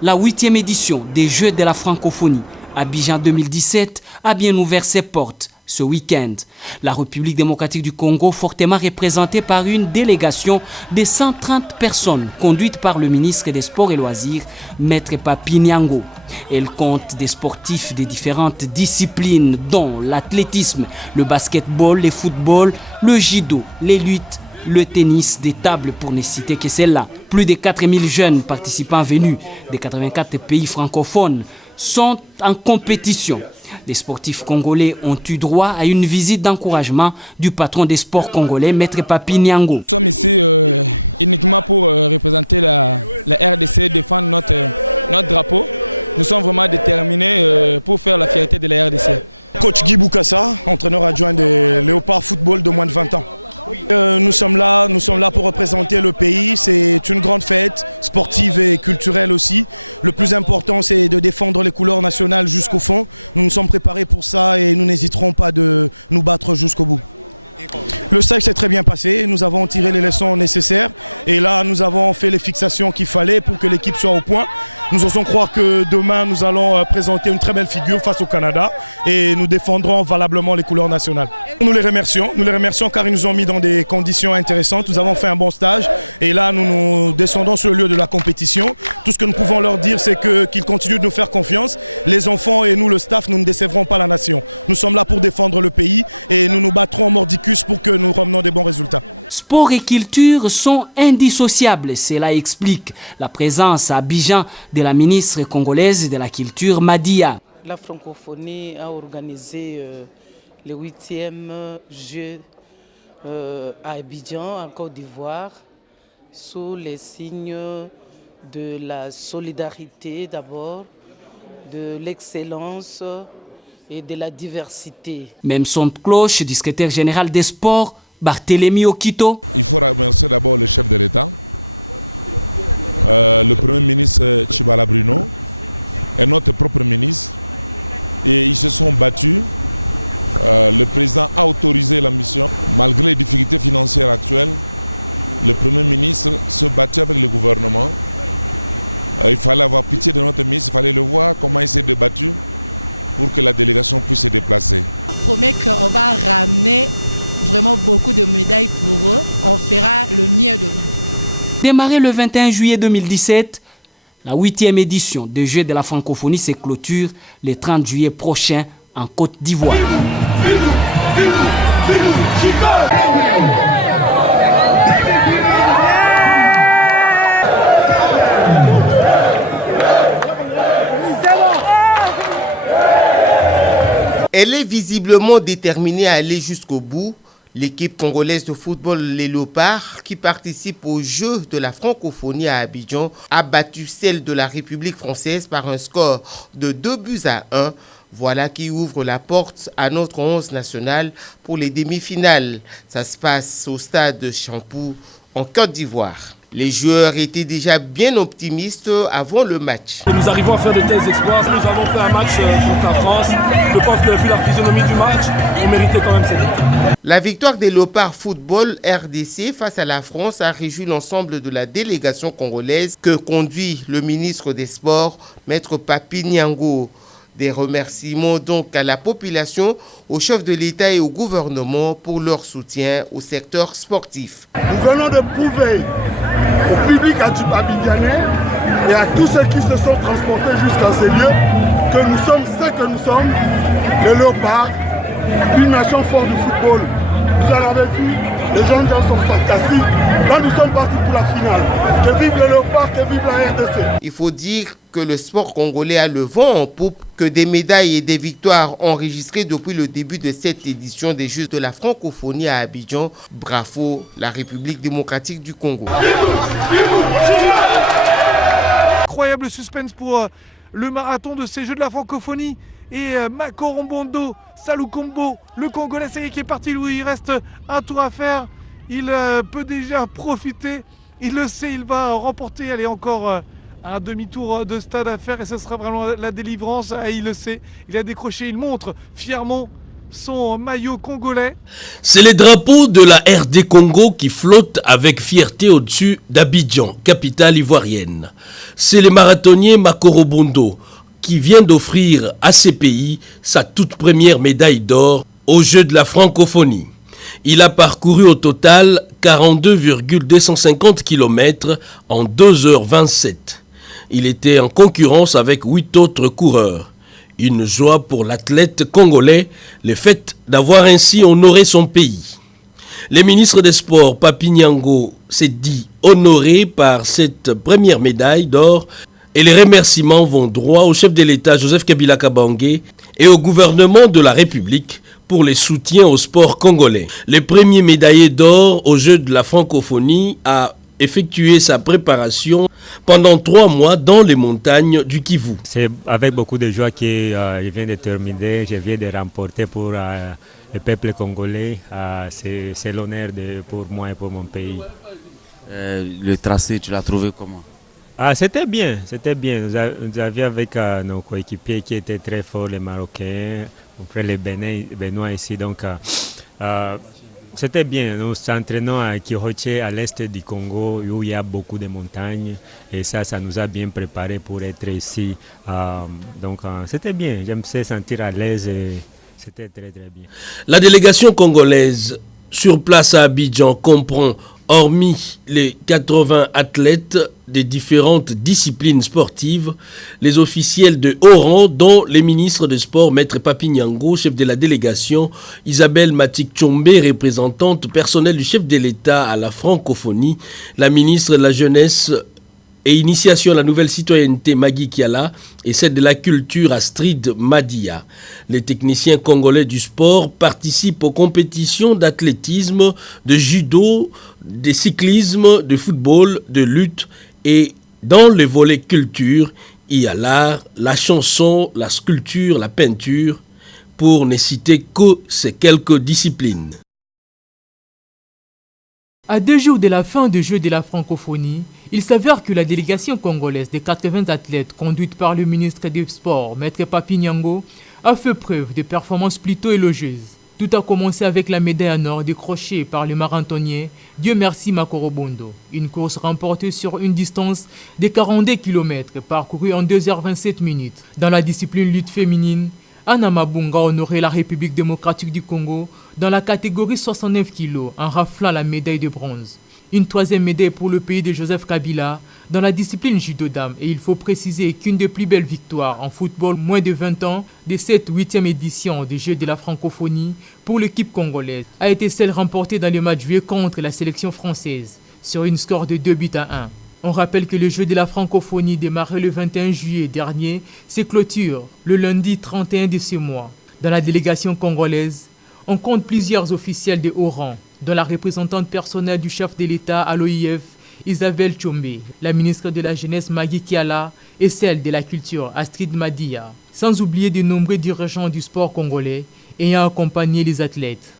La 8e édition des Jeux de la francophonie Abidjan 2017 a bien ouvert ses portes ce week-end. La République démocratique du Congo, fortement représentée par une délégation de 130 personnes conduite par le ministre des Sports et Loisirs, Maître Papi Niango. Elle compte des sportifs de différentes disciplines dont l'athlétisme, le basketball, le football, le judo, les luttes, le tennis des tables pour ne citer que celle-là. Plus de 4000 jeunes participants venus des 84 pays francophones sont en compétition. Les sportifs congolais ont eu droit à une visite d'encouragement du patron des sports congolais, Maître Papi Niango. Nous sommes ici uniquement pour représenter la RDC, défendre notre drapeau. Nous sommes vraiment déterminés pour faire la fierté de la RDC. Coach Guy Boukassa, entraîneur adjoint de Léopard Football de moins de 20 ans. Nous sommes là pour représenter le pays. C'est une grande fête sportive et culturelle aussi. Le plus important, c'est de défendre les couleurs nationales jusqu'au fond. Nous nous sommes préparés pour ça et nous n'hésiterons pas de nous battre jusqu'au bout. Le stage s'est très bien passé, nous avons tiré les leçons nécessaires et là nous avons fait les fixations qu'il fallait pour que l'équipe soit au point. Nous osons croire que demain nous allons présenter une très belle figure face au Canada et nous défendrons valablement les couleurs nationales. Nous les remercions car ils nous ont mis dans des conditions intéressantes. Nous avons fait un bon stage et là nous descendons sur le lieu de la compétition. Tout ce que nous pouvons leur dire, c'est qu'ils continuent de nous faire confiance. Les enfants et nous, le staff, nous ne décevrons pas la nation. Nous sommes là pour défendre le pays et nous nous battrons mordicus pour que nous ramenons des bons résultats. Sport et culture sont indissociables. Cela explique la présence à Abidjan de la ministre congolaise de la Culture, Madia. La francophonie a organisé les 8e Jeux à Abidjan, en Côte d'Ivoire, sous les signes de la solidarité d'abord, de l'excellence et de la diversité. Même son de cloche du secrétaire général des sports, Barthélémy Okito. Il faut remercier d'abord le chef de l'État, le Premier ministre Tchibala Bruno et notre propre ministre. Et ils se sont battus. Le président a autorisé la mission. Malgré les difficultés financières actuelles, le Premier ministre se battait avec le gouvernement. Il fallait avoir pitié de notre ministre, il fallait le voir comment il s'est débattu pour que la délégation puisse se déplacer. On promet qu'on va ramener vraiment beaucoup de médailles pour eux. On fera le mieux de nous. Démarré le 21 juillet 2017, la 8e édition des Jeux de la francophonie se clôture le 30 juillet prochain en Côte d'Ivoire. Elle est visiblement déterminée à aller jusqu'au bout. L'équipe congolaise de football Les Léopards, qui participe aux Jeux de la francophonie à Abidjan, a battu celle de la République française par un score de 2-1. Voilà qui ouvre la porte à notre 11 national pour les demi-finales. Ça se passe au stade de Champoux en Côte d'Ivoire. Les joueurs étaient déjà bien optimistes avant le match. Nous arrivons à faire de tels exploits. Nous avons fait un match contre la France. Je pense que vu la physionomie du match, on méritait quand même cette victoire. La victoire des Léopards Football RDC face à la France a réjoui l'ensemble de la délégation congolaise que conduit le ministre des Sports, Maître Papi Niango. Des remerciements donc à la population, au chef de l'État et au gouvernement pour leur soutien au secteur sportif. Nous venons de prouver au public abidjanais et à tous ceux qui se sont transportés jusqu'à ces lieux que nous sommes ce que nous sommes, les Léopards, une nation forte du football. Vous en avez vu, les jeunes gens sont fantastiques. Là, nous sommes partis pour la finale. Que vive le Léopard, que vive la RDC. Il faut dire que le sport congolais a le vent en poupe, que des médailles et des victoires enregistrées depuis le début de cette édition des Jeux de la francophonie à Abidjan. Bravo, la République démocratique du Congo. Incroyable suspense pour le marathon de ces Jeux de la francophonie. Et Makorombondo, Salukombo, le Congolais, ça y est, qui est parti, où il reste un tour à faire. Il peut déjà profiter, il le sait, il va remporter, allez, encore un demi-tour de stade à faire et ce sera vraiment la délivrance. Il le sait, il a décroché, il montre fièrement son maillot congolais. C'est les drapeaux de la RD Congo qui flottent avec fierté au-dessus d'Abidjan, capitale ivoirienne. C'est le marathonnier Makoro Bondo qui vient d'offrir à ces pays sa toute première médaille d'or aux Jeux de la francophonie. Il a parcouru au total 42,250 km en 2h27. Il était en concurrence avec 8 autres coureurs. Une joie pour l'athlète congolais, le fait d'avoir ainsi honoré son pays. Le ministre des Sports, Papi Nyango, s'est dit honoré par cette première médaille d'or et les remerciements vont droit au chef de l'État Joseph Kabila Kabange et au gouvernement de la République pour les soutiens au sport congolais. Le premier médaillé d'or aux Jeux de la francophonie a effectué sa préparation pendant 3 mois dans les montagnes du Kivu. C'est avec beaucoup de joie que je viens de terminer, je viens de remporter pour le peuple congolais. C'est l'honneur pour moi et pour mon pays. Le tracé, tu l'as trouvé comment? C'était bien, c'était bien. Nous avions avec nos coéquipiers qui étaient très forts, les Marocains, après les Béninois ici. Donc, c'était bien. Nous nous entraînons à Kiroche, à l'est du Congo, où il y a beaucoup de montagnes. Et ça nous a bien préparé pour être ici. Donc, c'était bien. Je me suis senti à l'aise et c'était très, très bien. La délégation congolaise sur place à Abidjan comprend, hormis les 80 athlètes des différentes disciplines sportives, les officiels de haut rang, dont les ministres des Sports, Maître Papi Nyango, chef de la délégation, Isabelle Matik-Tchombe, représentante personnelle du chef de l'État à la francophonie, la ministre de la Jeunesse et Initiation à la nouvelle citoyenneté Magui Kiala et celle de la culture Astrid Madia. Les techniciens congolais du sport participent aux compétitions d'athlétisme, de judo, de cyclisme, de football, de lutte et dans le volet culture, il y a l'art, la chanson, la sculpture, la peinture, pour ne citer que ces quelques disciplines. À 2 jours de la fin des Jeux de la francophonie, il s'avère que la délégation congolaise de 80 athlètes conduite par le ministre des Sports, Maître Papi Nyango, a fait preuve de performances plutôt élogieuses. Tout a commencé avec la médaille en or décrochée par le marathonnier Dieu merci Makoro Bondo. Une course remportée sur une distance de 42 km parcourue en 2h27 minutes. Dans la discipline lutte féminine, Anna Mabunga a honoré la République démocratique du Congo dans la catégorie 69 kg en raflant la médaille de bronze. Une 3e médaille pour le pays de Joseph Kabila dans la discipline judo-dame. Et il faut préciser qu'une des plus belles victoires en football moins de 20 ans de cette 8e édition des Jeux de la francophonie pour l'équipe congolaise a été celle remportée dans le match joué contre la sélection française sur une score de 2-1. On rappelle que le Jeu de la francophonie démarré le 21 juillet dernier se clôture le lundi 31 de ce mois. Dans la délégation congolaise, on compte plusieurs officiels de haut rang, dont la représentante personnelle du chef de l'État à l'OIF, Isabelle Tchombe, la ministre de la Jeunesse Magui Kiala et celle de la Culture Astrid Madia, sans oublier de nombreux dirigeants du sport congolais ayant accompagné les athlètes.